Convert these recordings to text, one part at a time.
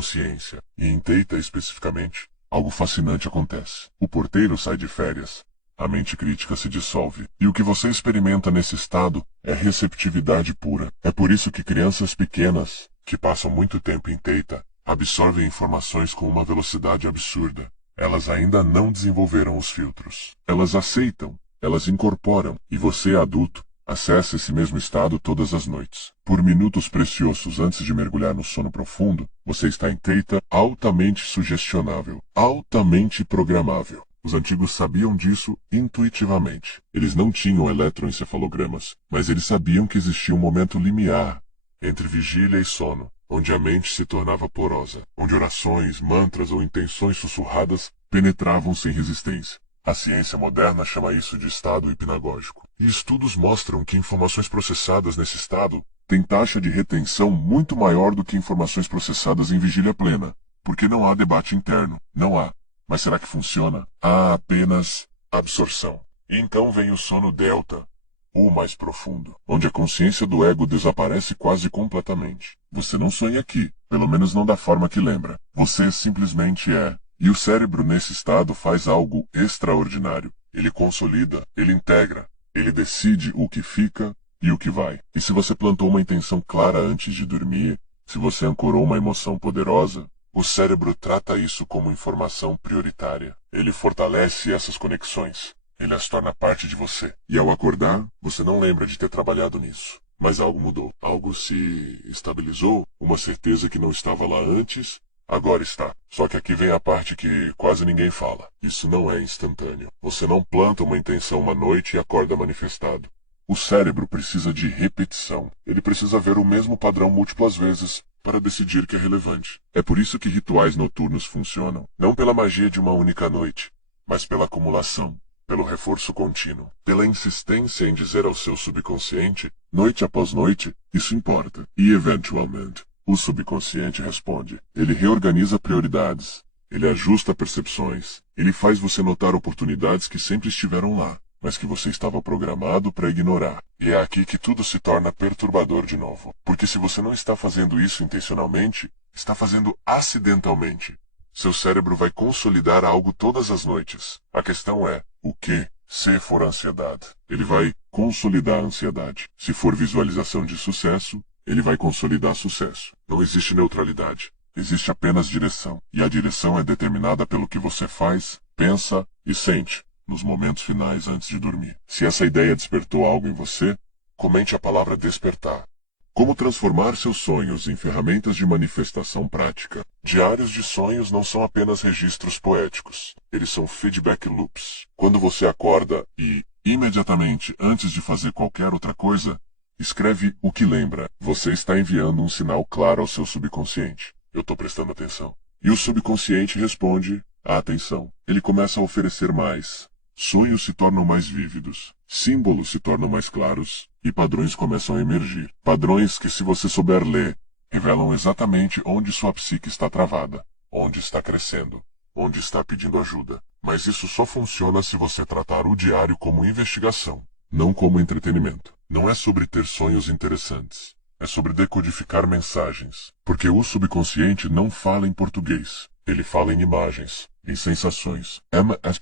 consciência. E em Theta especificamente, algo fascinante acontece. O porteiro sai de férias. A mente crítica se dissolve. E o que você experimenta nesse estado é receptividade pura. É por isso que crianças pequenas, que passam muito tempo em Theta, absorvem informações com uma velocidade absurda. Elas ainda não desenvolveram os filtros. Elas aceitam, elas incorporam. E você, adulto, acessa esse mesmo estado todas as noites. Por minutos preciosos antes de mergulhar no sono profundo, você está em Theta altamente sugestionável, altamente programável. Os antigos sabiam disso intuitivamente. Eles não tinham eletroencefalogramas, mas eles sabiam que existia um momento limiar entre vigília e sono, onde a mente se tornava porosa, onde orações, mantras ou intenções sussurradas penetravam sem resistência. A ciência moderna chama isso de estado hipnagógico. E estudos mostram que informações processadas nesse estado têm taxa de retenção muito maior do que informações processadas em vigília plena, porque não há debate interno, não há. Mas será que funciona? Há apenas absorção. E então vem o sono delta, o mais profundo, onde a consciência do ego desaparece quase completamente. Você não sonha aqui, pelo menos não da forma que lembra. Você simplesmente é. E o cérebro nesse estado faz algo extraordinário. Ele consolida, ele integra, ele decide o que fica e o que vai. E se você plantou uma intenção clara antes de dormir, se você ancorou uma emoção poderosa, o cérebro trata isso como informação prioritária. Ele fortalece essas conexões. Ele as torna parte de você. E ao acordar, você não lembra de ter trabalhado nisso. Mas algo mudou. Algo se estabilizou. Uma certeza que não estava lá antes, agora está. Só que aqui vem a parte que quase ninguém fala. Isso não é instantâneo. Você não planta uma intenção uma noite e acorda manifestado. O cérebro precisa de repetição. Ele precisa ver o mesmo padrão múltiplas vezes para decidir que é relevante. É por isso que rituais noturnos funcionam, não pela magia de uma única noite, mas pela acumulação, pelo reforço contínuo, pela insistência em dizer ao seu subconsciente, noite após noite, isso importa. E, eventualmente, o subconsciente responde. Ele reorganiza prioridades, ele ajusta percepções, ele faz você notar oportunidades que sempre estiveram lá, mas que você estava programado para ignorar. E é aqui que tudo se torna perturbador de novo. Porque se você não está fazendo isso intencionalmente, está fazendo acidentalmente. Seu cérebro vai consolidar algo todas as noites. A questão é, o que? Se for ansiedade, ele vai consolidar a ansiedade. Se for visualização de sucesso, ele vai consolidar sucesso. Não existe neutralidade. Existe apenas direção. E a direção é determinada pelo que você faz, pensa e sente nos momentos finais antes de dormir. Se essa ideia despertou algo em você, comente a palavra despertar. Como transformar seus sonhos em ferramentas de manifestação prática. Diários de sonhos não são apenas registros poéticos. Eles são feedback loops. Quando você acorda e, imediatamente antes de fazer qualquer outra coisa, escreve o que lembra, você está enviando um sinal claro ao seu subconsciente. Eu estou prestando atenção. E o subconsciente responde, atenção. Ele começa a oferecer mais. Sonhos se tornam mais vívidos, símbolos se tornam mais claros, e padrões começam a emergir. Padrões que, se você souber ler, revelam exatamente onde sua psique está travada, onde está crescendo, onde está pedindo ajuda. Mas isso só funciona se você tratar o diário como investigação, não como entretenimento. Não é sobre ter sonhos interessantes, é sobre decodificar mensagens, porque o subconsciente não fala em português. Ele fala em imagens, em sensações.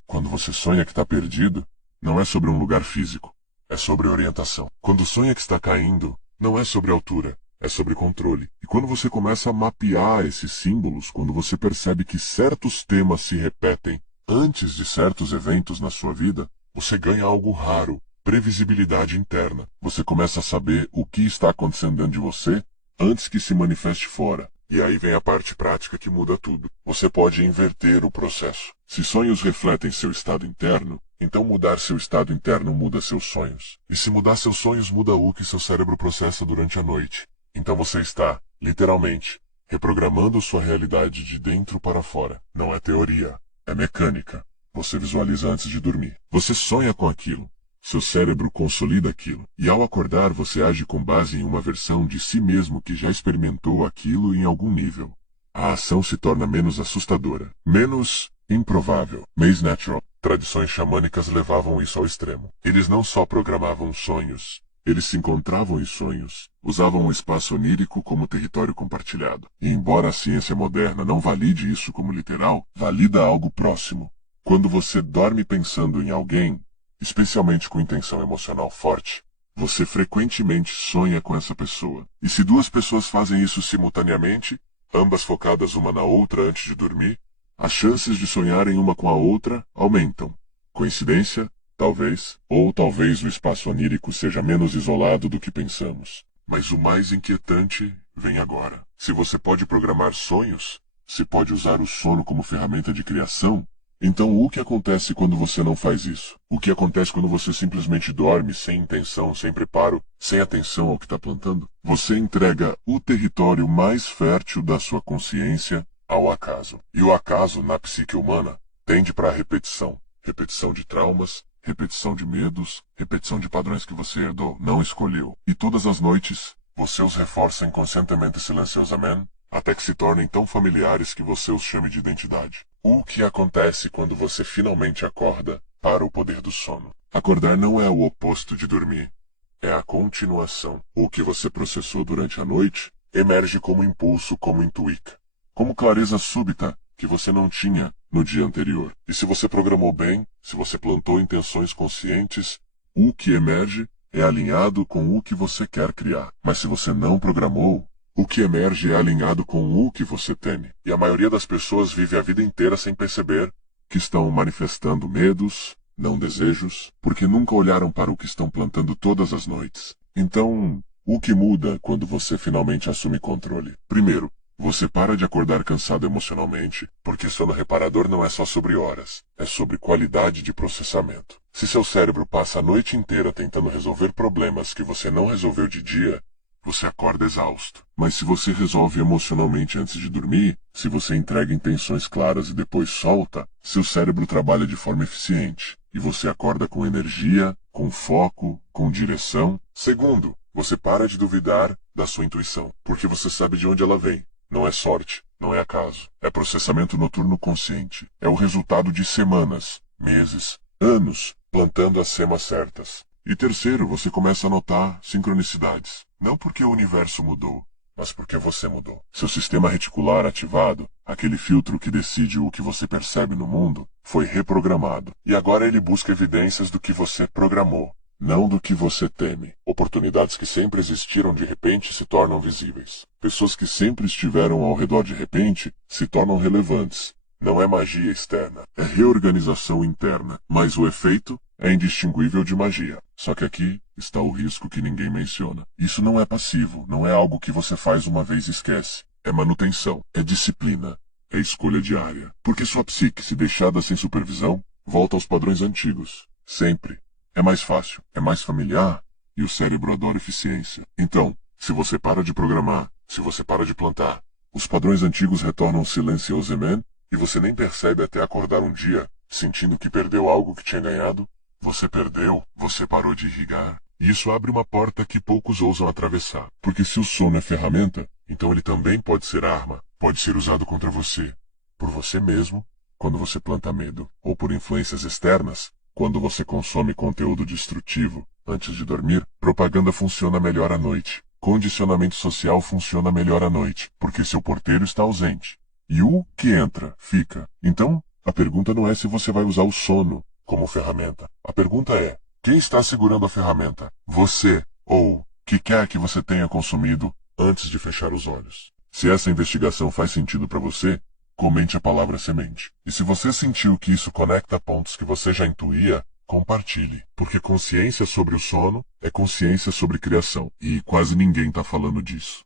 Quando você sonha que está perdido, não é sobre um lugar físico, é sobre orientação. Quando sonha que está caindo, não é sobre altura, é sobre controle. E quando você começa a mapear esses símbolos, quando você percebe que certos temas se repetem antes de certos eventos na sua vida, você ganha algo raro, previsibilidade interna. Você começa a saber o que está acontecendo dentro de você antes que se manifeste fora. E aí vem a parte prática que muda tudo. Você pode inverter o processo. Se sonhos refletem seu estado interno, então mudar seu estado interno muda seus sonhos. E se mudar seus sonhos, muda o que seu cérebro processa durante a noite. Então você está, literalmente, reprogramando sua realidade de dentro para fora. Não é teoria, é mecânica. Você visualiza antes de dormir. Você sonha com aquilo. Seu cérebro consolida aquilo, e ao acordar você age com base em uma versão de si mesmo que já experimentou aquilo em algum nível. A ação se torna menos assustadora, menos improvável, mais natural. Tradições xamânicas levavam isso ao extremo. Eles não só programavam sonhos, Eles se encontravam em sonhos, usavam o espaço onírico como território compartilhado. E embora a ciência moderna não valide isso como literal, valida algo próximo. Quando você dorme pensando em alguém, especialmente com intenção emocional forte, você frequentemente sonha com essa pessoa. E se duas pessoas fazem isso simultaneamente, ambas focadas uma na outra antes de dormir, as chances de sonharem uma com a outra aumentam. Coincidência? Talvez. Ou talvez o espaço onírico seja menos isolado do que pensamos. Mas o mais inquietante vem agora. Se você pode programar sonhos, se pode usar o sono como ferramenta de criação, então o que acontece quando você não faz isso? O que acontece quando você simplesmente dorme sem intenção, sem preparo, sem atenção ao que está plantando? Você entrega o território mais fértil da sua consciência ao acaso. E o acaso, na psique humana, tende para a repetição. Repetição de traumas, repetição de medos, repetição de padrões que você herdou, não escolheu. E todas as noites, você os reforça inconscientemente e silenciosamente, até que se tornem tão familiares que você os chame de identidade. O que acontece quando você finalmente acorda para o poder do sono? Acordar não é o oposto de dormir. É a continuação. O que você processou durante a noite emerge como impulso, como intuica. Como clareza súbita que você não tinha no dia anterior. E se você programou bem, se você plantou intenções conscientes, o que emerge é alinhado com o que você quer criar. Mas se você não programou, o que emerge é alinhado com o que você teme. E a maioria das pessoas vive a vida inteira sem perceber que estão manifestando medos, não desejos, porque nunca olharam para o que estão plantando todas as noites. Então, o que muda quando você finalmente assume controle? Primeiro, você para de acordar cansado emocionalmente, porque sono reparador não é só sobre horas, é sobre qualidade de processamento. Se seu cérebro passa a noite inteira tentando resolver problemas que você não resolveu de dia, você acorda exausto. Mas se você resolve emocionalmente antes de dormir, se você entrega intenções claras e depois solta, seu cérebro trabalha de forma eficiente. E você acorda com energia, com foco, com direção. Segundo, você para de duvidar da sua intuição, porque você sabe de onde ela vem. Não é sorte, não é acaso. É processamento noturno consciente. É o resultado de semanas, meses, anos, plantando as semas certas. E terceiro, você começa a notar sincronicidades. Não porque o universo mudou, mas porque você mudou. Seu sistema reticular ativado, aquele filtro que decide o que você percebe no mundo, foi reprogramado. E agora ele busca evidências do que você programou, não do que você teme. Oportunidades que sempre existiram de repente se tornam visíveis. Pessoas que sempre estiveram ao redor de repente se tornam relevantes. Não é magia externa, é reorganização interna. Mas o efeito é indistinguível de magia. Só que aqui está o risco que ninguém menciona. Isso não é passivo, não é algo que você faz uma vez e esquece. É manutenção, é disciplina, é escolha diária. Porque sua psique, se deixada sem supervisão, volta aos padrões antigos. Sempre. É mais fácil, é mais familiar e o cérebro adora eficiência. Então, se você para de programar, se você para de plantar, os padrões antigos retornam silenciosamente e você nem percebe até acordar um dia, sentindo que perdeu algo que tinha ganhado. Você perdeu, você parou de irrigar. E isso abre uma porta que poucos ousam atravessar. Porque se o sono é ferramenta, então ele também pode ser arma, pode ser usado contra você. Por você mesmo, quando você planta medo, ou por influências externas, quando você consome conteúdo destrutivo. Antes de dormir, propaganda funciona melhor à noite. Condicionamento social funciona melhor à noite, porque seu porteiro está ausente. E o que entra, fica. Então, a pergunta não é se você vai usar o sono como ferramenta. A pergunta é, quem está segurando a ferramenta? Você, ou que quer que você tenha consumido antes de fechar os olhos. Se essa investigação faz sentido para você, comente a palavra semente. E se você sentiu que isso conecta pontos que você já intuía, compartilhe. Porque consciência sobre o sono é consciência sobre criação. E quase ninguém está falando disso.